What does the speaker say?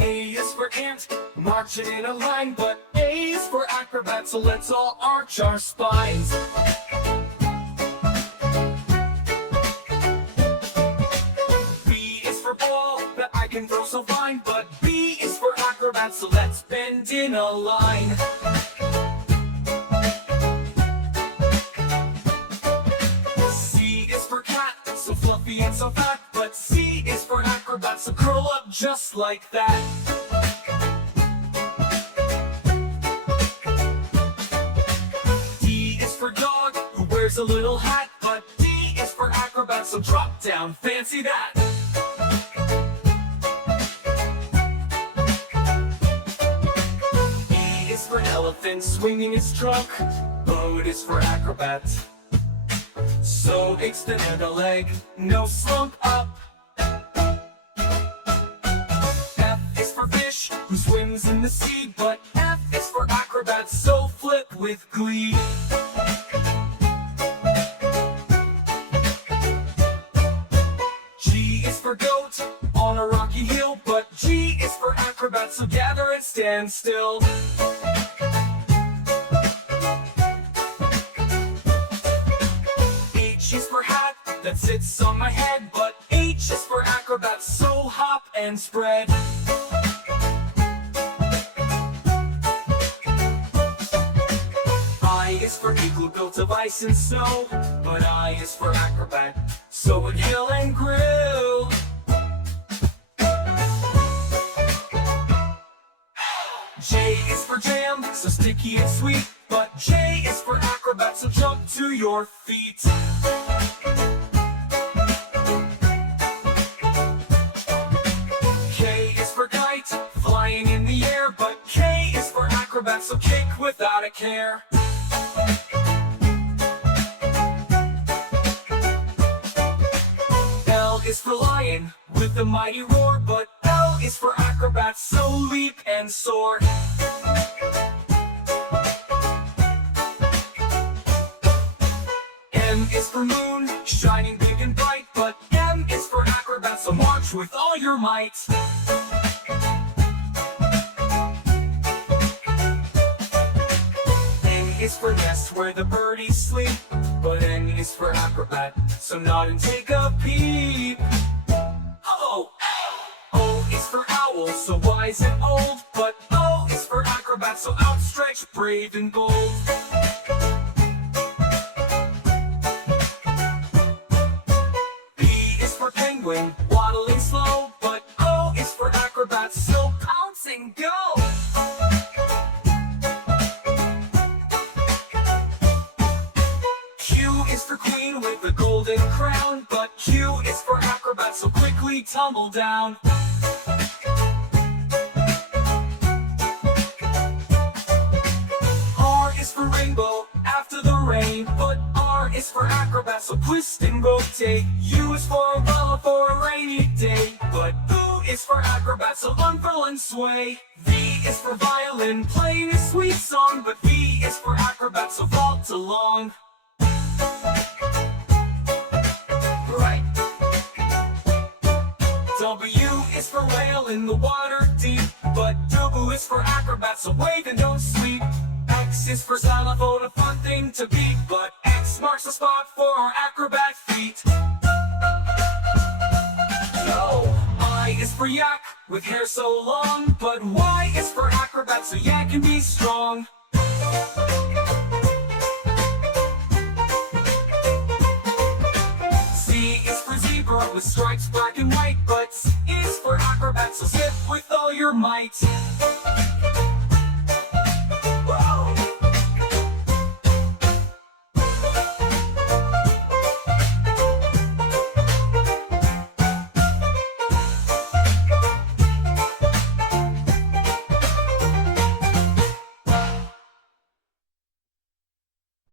A is for ant, marching in a line, but A is for acrobat, so let's all arch our spines. B is for ball, that I can throw so fine, but B is for acrobat, so let's bend in a line. C is for cat, so fluffy and so fat, but C is for acrobat, so curl up just like that. D is for dog, who wears a little hat, but D is for acrobat, so drop down, fancy that. E is for elephant, swinging its trunk, boat is for acrobat, so extend a leg, no slump up. F is for fish, who swims in the sea, but F is for acrobat, so flip with glee. G is for goat, on a rocky hill, but G is for acrobat, so gather and stand still. H is for hat, that sits on my head, but H is for acrobat, so hop and spread. I is for igloo built of ice and snow, but I is for acrobat, so would hill and grill. J is for jam, so sticky and sweet, but J is for acrobat, so jump to your feet. K is for kite, flying in the air, but K is for acrobat, so kick without a care. L is for lion, with a mighty roar, but L is for acrobat, so leap and soar. M is for moon, shining big and bright, but M is for acrobat, so march with all your might. N is for nest, where the birdies sleep, but N is for acrobat, so nod and take a peep. O is for owl, so wise and old, but O is for acrobat, so outstretched, brave and bold. P is for penguin, waddling slow, but O is for acrobat, so pounce and go. Q is for queen with a golden crown, but Q is for acrobat, so quickly tumble down. R is for rainbow, after the rain, but R is for acrobat, so twist and rotate. U is for umbrella for a rainy day, but U is for acrobat, so unfurl and sway. V is for violin, playing a sweet song, but V is for acrobat, so vault along. Right. W is for whale in the water deep, but W is for acrobat, so wave and don't sleep. X is for xylophone, a fun thing to beat, but X marks the spot for our acrobat feet. Yo, I is for yak, with hair so long, but Y is for acrobat, so yak can be strong. Z is for zebra, with stripes black and white, but Z is for acrobat, so zip with all your might.